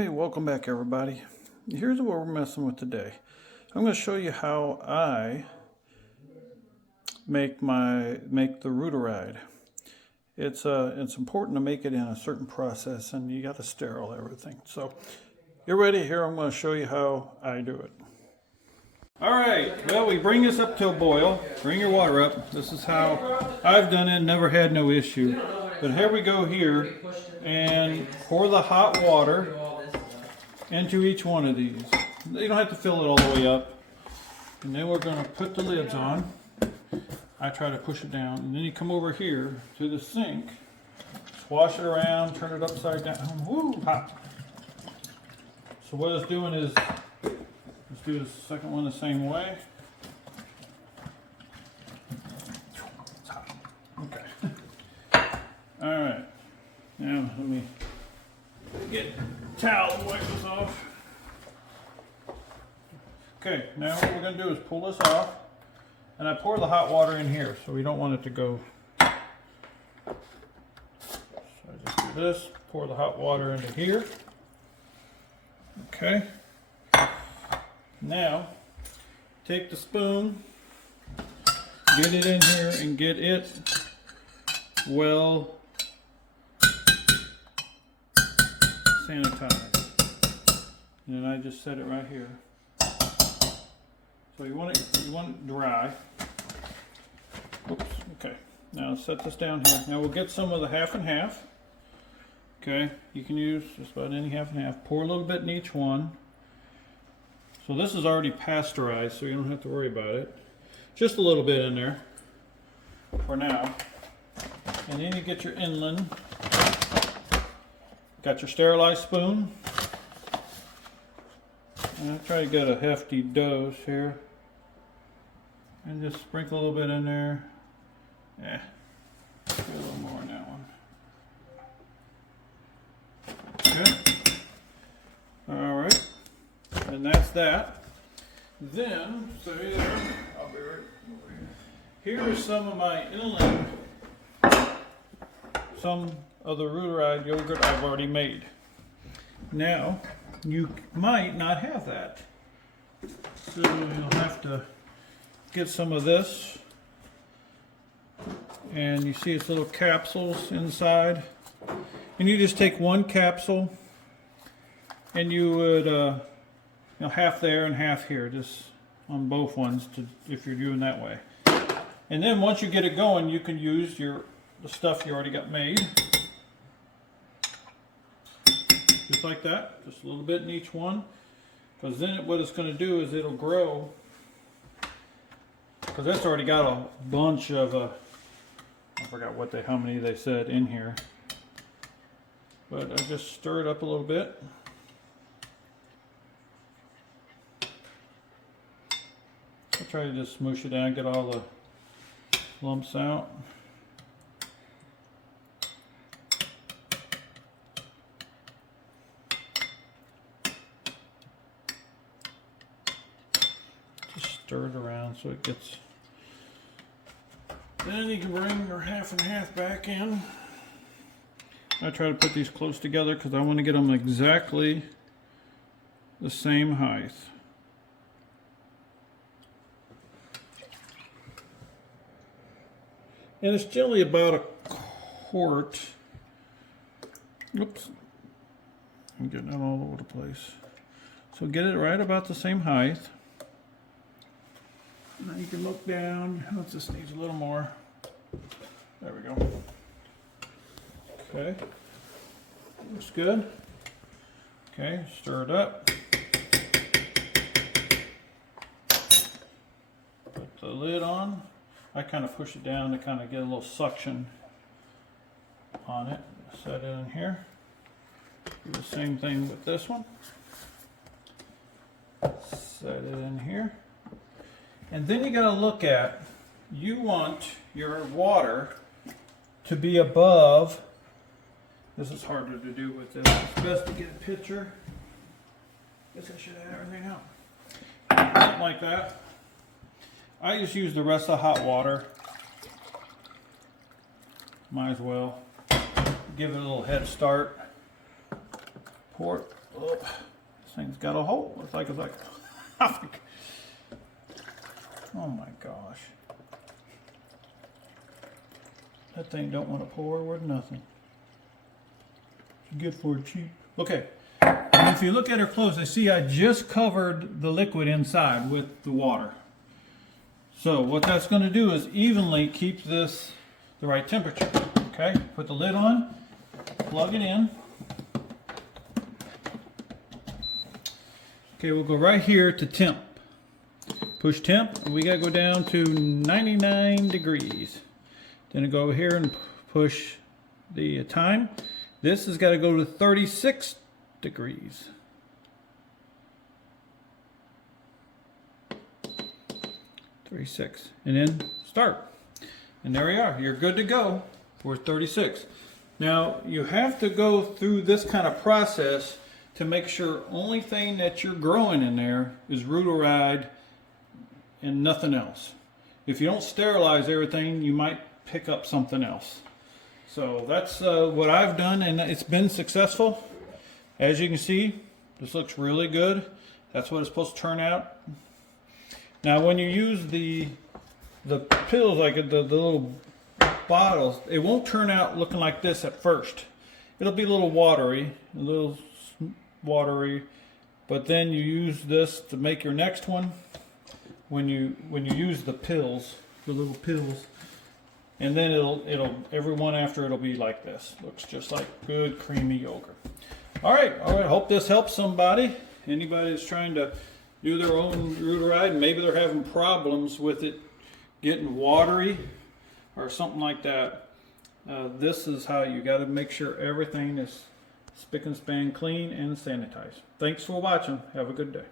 Hey, welcome back everybody. Here's what we're messing with today. I'm going to show you how I make the rotor ride. It's important to make it in a certain process, and you got to sterile everything. So get ready. Here I'm going to show you how I do it. All right, well, we bring this up to a boil. Bring your water up. This is how I've done it, never had no issue. But here we go here, and pour the hot water into each one of these. You don't have to fill it all the way up. And then we're going to put the lids on. I try to push it down. And then you come over here to the sink, swash it around, turn it upside down. Woo, hot. So what it's doing is, let's do the second one the same way. It's hot. Okay. All right. Now let me get a towel and wipe this off. Okay, now what we're going to do is pull this off, and I pour the hot water in here, so we don't want it to go. So I just do this, pour the hot water into here. Okay. Now, take the spoon, get it in here, and get it well sanitized. And then I just set it right here. So you want it dry. Oops, okay. Now set this down here. Now we'll get some of the half and half. Okay, you can use just about any half and half. Pour a little bit in each one. So this is already pasteurized, so you don't have to worry about it. Just a little bit in there for now. And then you get your inland. Got your sterilized spoon. And I try to get a hefty dose here. And just sprinkle a little bit in there. Yeah, a little more in that one. Okay. All right. And that's that. Then, so here, I'll be right over here. Here is some of my inland, some of the rotor yogurt I've already made. Now, you might not have that. So you'll have to get some of this. And you see its little capsules inside. And you just take one capsule and you would, half there and half here, just on both ones if you're doing that way. And then once you get it going, you can use the stuff you already got made. Just like that, just a little bit in each one. Because then what it's going to do is it'll grow. Because that's already got a bunch of, I forgot how many they said in here. But I just stir it up a little bit. I try to just smoosh it down, get all the lumps out. Stir it around so it gets. Then you can bring your half and half back in. I try to put these close together because I want to get them exactly the same height. And it's generally about a quart. Oops. I'm getting it all over the place. So get it right about the same height. Now you can look down. Oh, it just needs a little more. There we go. Okay. Looks good. Okay, stir it up. Put the lid on. I kind of push it down to kind of get a little suction on it. Set it in here. Do the same thing with this one. Set it in here. And then you got to look at, you want your water to be above, this is harder to do with this, it's best to get a picture. Guess I should have everything out. Something like that. I just use the rest of the hot water. Might as well give it a little head start. Pour it Oh, this thing's got a hole. It's like oh my gosh. That thing don't want to pour worth nothing. You get for it cheap. Okay. And if you look at her close, see I just covered the liquid inside with the water. So what that's going to do is evenly keep this the right temperature. Okay, put the lid on, plug it in. Okay, we'll go right here to temp. Push temp, and we got to go down to 99 degrees. Then go over here and push the time. This has got to go to 36 degrees. 36, and then start. And there we are. You're good to go for 36. Now you have to go through this kind of process to make sure only thing that you're growing in there is rotor and nothing else. If you don't sterilize everything, you might pick up something else. So that's what I've done, and it's been successful. As you can see, this looks really good. That's what it's supposed to turn out. Now when you use the pills, like the little bottles, it won't turn out looking like this at first. It'll be a little watery, but then you use this to make your next one. When you use the pills, the little pills, and then it'll every one after it'll be like this. Looks just like good creamy yogurt. All right. Hope this helps somebody. Anybody that's trying to do their own rotor, maybe they're having problems with it getting watery or something like that. This is how you got to make sure everything is spick and span clean and sanitized. Thanks for watching. Have a good day.